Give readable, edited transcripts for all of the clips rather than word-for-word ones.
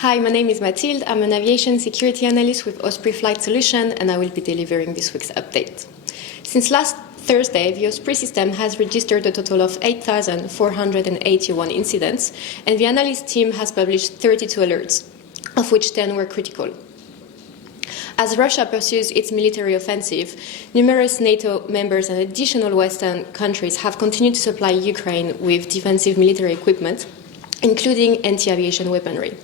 Hi, my name is Mathilde. I'm an Aviation Security Analyst with Osprey Flight Solution, and I will be delivering this week's update. Since last Thursday, the Osprey system has registered a total of 8,481 incidents, and the analyst team has published 32 alerts, of which 10 were critical. As Russia pursues its military offensive, numerous NATO members and additional Western countries have continued to supply Ukraine with defensive military equipment, including anti-aviation weaponry.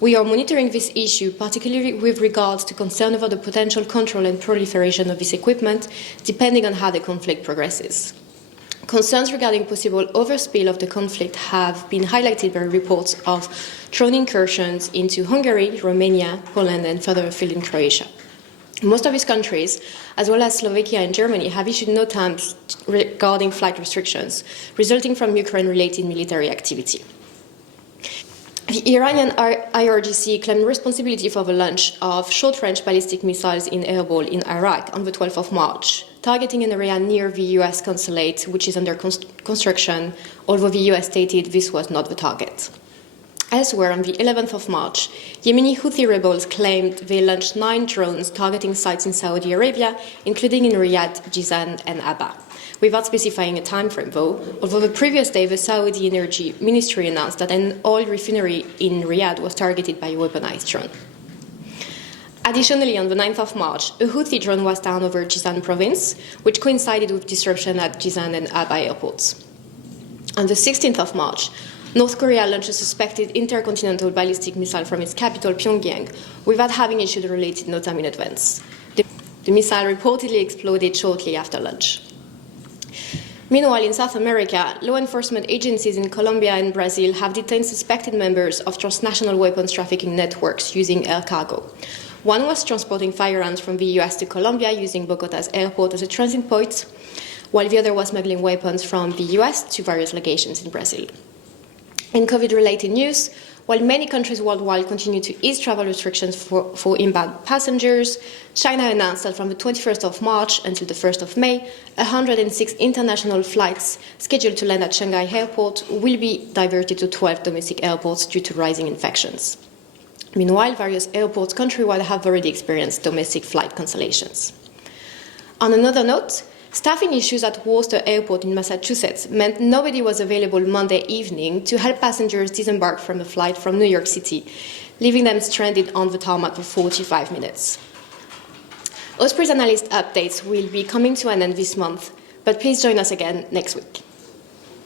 We are monitoring this issue, particularly with regards to concern over the potential control and proliferation of this equipment, depending on how the conflict progresses. Concerns regarding possible overspill of the conflict have been highlighted by reports of drone incursions into Hungary, Romania, Poland, and further afield in Croatia. Most of these countries, as well as Slovakia and Germany, have issued notices regarding flight restrictions resulting from Ukraine-related military activity. The Iranian IRGC claimed responsibility for the launch of short-range ballistic missiles in airball in Iraq on the 12th of March, targeting an area near the US consulate, which is under construction, although the US stated this was not the target. Elsewhere, on the 11th of March, Yemeni Houthi rebels claimed they launched 9 drones targeting sites in Saudi Arabia, including in Riyadh, Jizan, and Aba, without specifying a time frame, though, although the previous day the Saudi Energy Ministry announced that an oil refinery in Riyadh was targeted by a weaponized drone. Additionally, on the 9th of March, a Houthi drone was down over Jizan province, which coincided with disruption at Jizan and Aba airports. On the 16th of March, North Korea launched a suspected intercontinental ballistic missile from its capital, Pyongyang, without having issued a related NOTAM in advance. The missile reportedly exploded shortly after launch. Meanwhile, in South America, law enforcement agencies in Colombia and Brazil have detained suspected members of transnational weapons trafficking networks using air cargo. One was transporting firearms from the US to Colombia using Bogota's airport as a transit point, while the other was smuggling weapons from the US to various locations in Brazil. In COVID-related news, while many countries worldwide continue to ease travel restrictions for inbound passengers, China announced that from the 21st of March until the 1st of May, 106 international flights scheduled to land at Shanghai Airport will be diverted to 12 domestic airports due to rising infections. Meanwhile, various airports countrywide have already experienced domestic flight cancellations. On another note, staffing issues at Worcester Airport in Massachusetts meant nobody was available Monday evening to help passengers disembark from a flight from New York City, leaving them stranded on the tarmac for 45 minutes. Osprey's analyst updates will be coming to an end this month, but please join us again next week.